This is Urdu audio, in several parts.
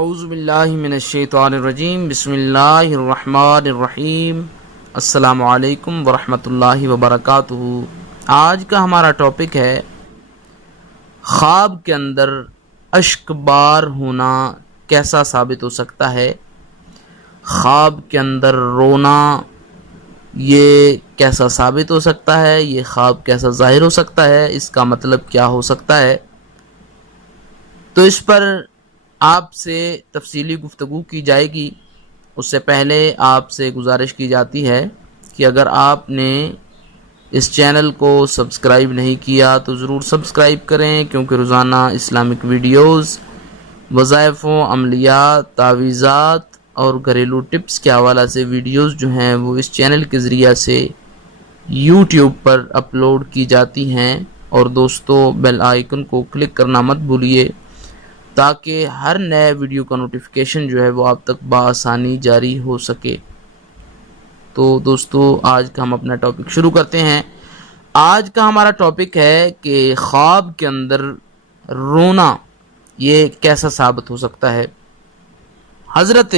اعوذ باللہ من الشیطان الرجیم، بسم اللہ الرحمن الرحیم۔ السلام علیکم ورحمۃ اللہ وبرکاتہ۔ آج کا ہمارا ٹاپک ہے خواب کے اندر اشک بار ہونا کیسا ثابت ہو سکتا ہے، خواب کے اندر رونا یہ کیسا ثابت ہو سکتا ہے، یہ خواب کیسا ظاہر ہو سکتا ہے، اس کا مطلب کیا ہو سکتا ہے۔ تو اس پر آپ سے تفصیلی گفتگو کی جائے گی۔ اس سے پہلے آپ سے گزارش کی جاتی ہے کہ اگر آپ نے اس چینل کو سبسکرائب نہیں کیا تو ضرور سبسکرائب کریں، کیونکہ روزانہ اسلامک ویڈیوز، وظائف و عملیات، تعویذات اور گھریلو ٹپس کے حوالہ سے ویڈیوز جو ہیں وہ اس چینل کے ذریعہ سے یوٹیوب پر اپلوڈ کی جاتی ہیں۔ اور دوستو بیل آئیکن کو کلک کرنا مت بھولیے تاکہ ہر نئے ویڈیو کا نوٹیفیکیشن جو ہے وہ آپ تک بآسانی جاری ہو سکے۔ تو دوستو آج کا ہم اپنا ٹاپک شروع کرتے ہیں۔ آج کا ہمارا ٹاپک ہے کہ خواب کے اندر رونا یہ کیسا ثابت ہو سکتا ہے۔ حضرت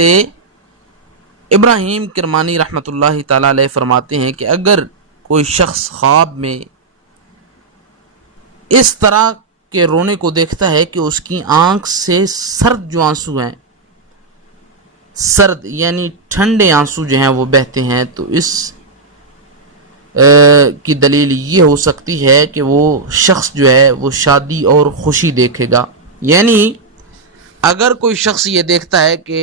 ابراہیم کرمانی رحمۃ اللہ تعالی علیہ فرماتے ہیں کہ اگر کوئی شخص خواب میں اس طرح کے رونے کو دیکھتا ہے کہ اس کی آنکھ سے سرد جو آنسو ہیں، سرد یعنی ٹھنڈے آنسو جو ہیں وہ بہتے ہیں، تو اس کی دلیل یہ ہو سکتی ہے کہ وہ شخص جو ہے وہ شادی اور خوشی دیکھے گا۔ یعنی اگر کوئی شخص یہ دیکھتا ہے کہ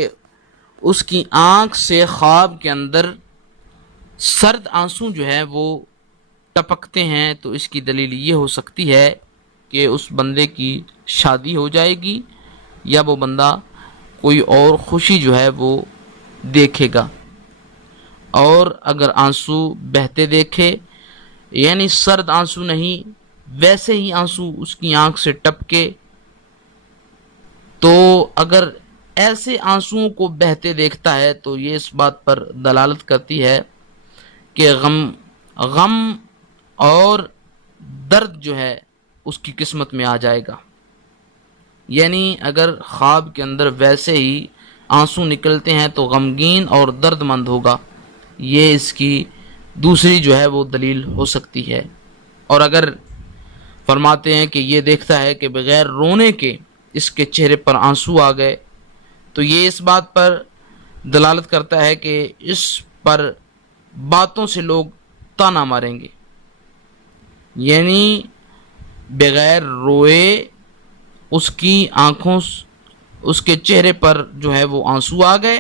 اس کی آنکھ سے خواب کے اندر سرد آنسو جو ہے وہ ٹپکتے ہیں، تو اس کی دلیل یہ ہو سکتی ہے کہ اس بندے کی شادی ہو جائے گی یا وہ بندہ کوئی اور خوشی جو ہے وہ دیکھے گا۔ اور اگر آنسو بہتے دیکھے، یعنی سرد آنسو نہیں، ویسے ہی آنسو اس کی آنکھ سے ٹپکے، تو اگر ایسے آنسوؤں کو بہتے دیکھتا ہے تو یہ اس بات پر دلالت کرتی ہے کہ غم اور درد جو ہے اس کی قسمت میں آ جائے گا۔ یعنی اگر خواب کے اندر ویسے ہی آنسو نکلتے ہیں تو غمگین اور درد مند ہوگا، یہ اس کی دوسری جو ہے وہ دلیل ہو سکتی ہے۔ اور اگر فرماتے ہیں کہ یہ دیکھتا ہے کہ بغیر رونے کے اس کے چہرے پر آنسو آ گئے، تو یہ اس بات پر دلالت کرتا ہے کہ اس پر باتوں سے لوگ طعنہ ماریں گے۔ یعنی بغیر روئے اس کی آنکھوں، اس کے چہرے پر جو ہے وہ آنسو آ گئے،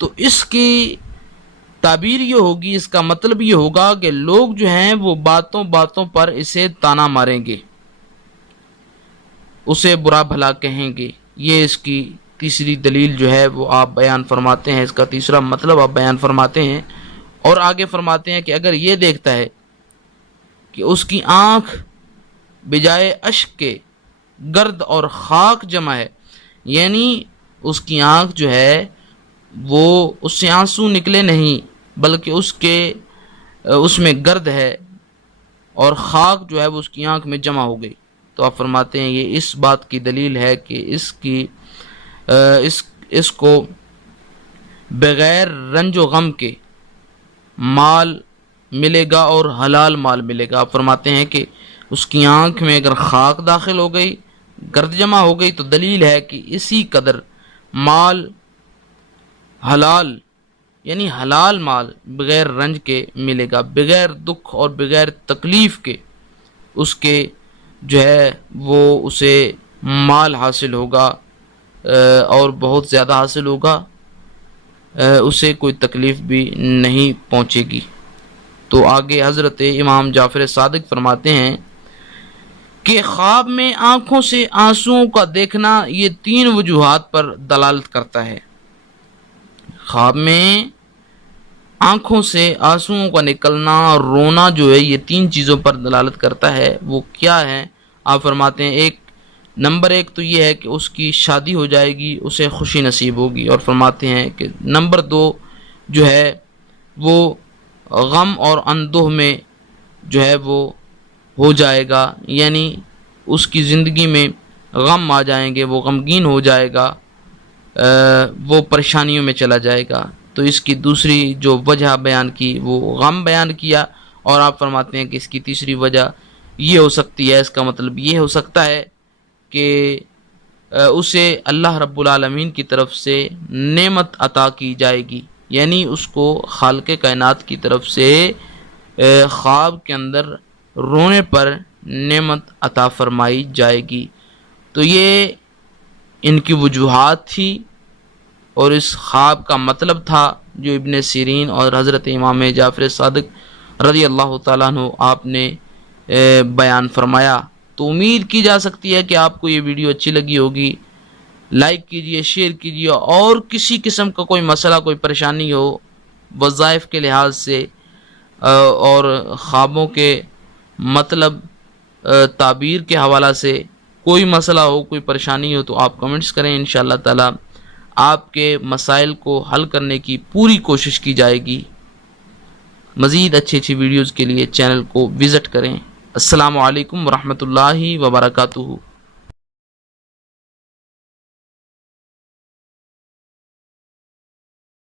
تو اس کی تعبیر یہ ہوگی، اس کا مطلب یہ ہوگا کہ لوگ جو ہیں وہ باتوں باتوں پر اسے طعنہ ماریں گے، اسے برا بھلا کہیں گے۔ یہ اس کی تیسری دلیل جو ہے وہ آپ بیان فرماتے ہیں، اس کا تیسرا مطلب آپ بیان فرماتے ہیں۔ اور آگے فرماتے ہیں کہ اگر یہ دیکھتا ہے کہ اس کی آنکھ بجائے اشک کے گرد اور خاک جمع ہے، یعنی اس کی آنکھ جو ہے وہ اس سے آنسو نکلے نہیں بلکہ اس میں گرد ہے اور خاک جو ہے وہ اس کی آنکھ میں جمع ہو گئی، تو آپ فرماتے ہیں یہ اس بات کی دلیل ہے کہ اس کو بغیر رنج و غم کے مال ملے گا اور حلال مال ملے گا۔ آپ فرماتے ہیں کہ اس کی آنکھ میں اگر خاک داخل ہو گئی، گرد جمع ہو گئی، تو دلیل ہے کہ اسی قدر مال حلال، یعنی حلال مال بغیر رنج کے ملے گا، بغیر دکھ اور بغیر تکلیف کے اس کے جو ہے وہ اسے مال حاصل ہوگا اور بہت زیادہ حاصل ہوگا، اسے کوئی تکلیف بھی نہیں پہنچے گی۔ تو آگے حضرت امام جعفر صادق فرماتے ہیں کہ خواب میں آنکھوں سے آنسوؤں کا دیکھنا یہ 3 وجوہات پر دلالت کرتا ہے۔ خواب میں آنکھوں سے آنسوؤں کا نکلنا اور رونا جو ہے یہ 3 چیزوں پر دلالت کرتا ہے۔ وہ کیا ہے؟ آپ فرماتے ہیں نمبر 1 تو یہ ہے کہ اس کی شادی ہو جائے گی، اسے خوشی نصیب ہوگی، اور فرماتے ہیں کہ نمبر 2 جو ہے وہ غم اور اندوہ میں جو ہے وہ ہو جائے گا، یعنی اس کی زندگی میں غم آ جائیں گے، وہ غمگین ہو جائے گا، وہ پریشانیوں میں چلا جائے گا۔ تو اس کی دوسری جو وجہ بیان کی وہ غم بیان کیا، اور آپ فرماتے ہیں کہ اس کی تیسری وجہ یہ ہو سکتی ہے، اس کا مطلب یہ ہو سکتا ہے کہ اسے اللہ رب العالمین کی طرف سے نعمت عطا کی جائے گی، یعنی اس کو خالق کائنات کی طرف سے خواب کے اندر رونے پر نعمت عطا فرمائی جائے گی۔ تو یہ ان کی وجوہات تھی، اور اس خواب کا مطلب تھا جو ابن سیرین اور حضرت امام جعفر صادق رضی اللہ تعالیٰ عنہ آپ نے بیان فرمایا۔ تو امید کی جا سکتی ہے کہ آپ کو یہ ویڈیو اچھی لگی ہوگی۔ لائک کیجئے، شیئر کیجئے، اور کسی قسم کا کوئی مسئلہ، کوئی پریشانی ہو وظائف کے لحاظ سے اور خوابوں کے مطلب تعبیر کے حوالہ سے کوئی مسئلہ ہو، کوئی پریشانی ہو، تو آپ کمنٹس کریں۔ انشاءاللہ تعالی آپ کے مسائل کو حل کرنے کی پوری کوشش کی جائے گی۔ مزید اچھی ویڈیوز کے لیے چینل کو وزٹ کریں۔ السلام علیکم ورحمۃ اللہ وبرکاتہ۔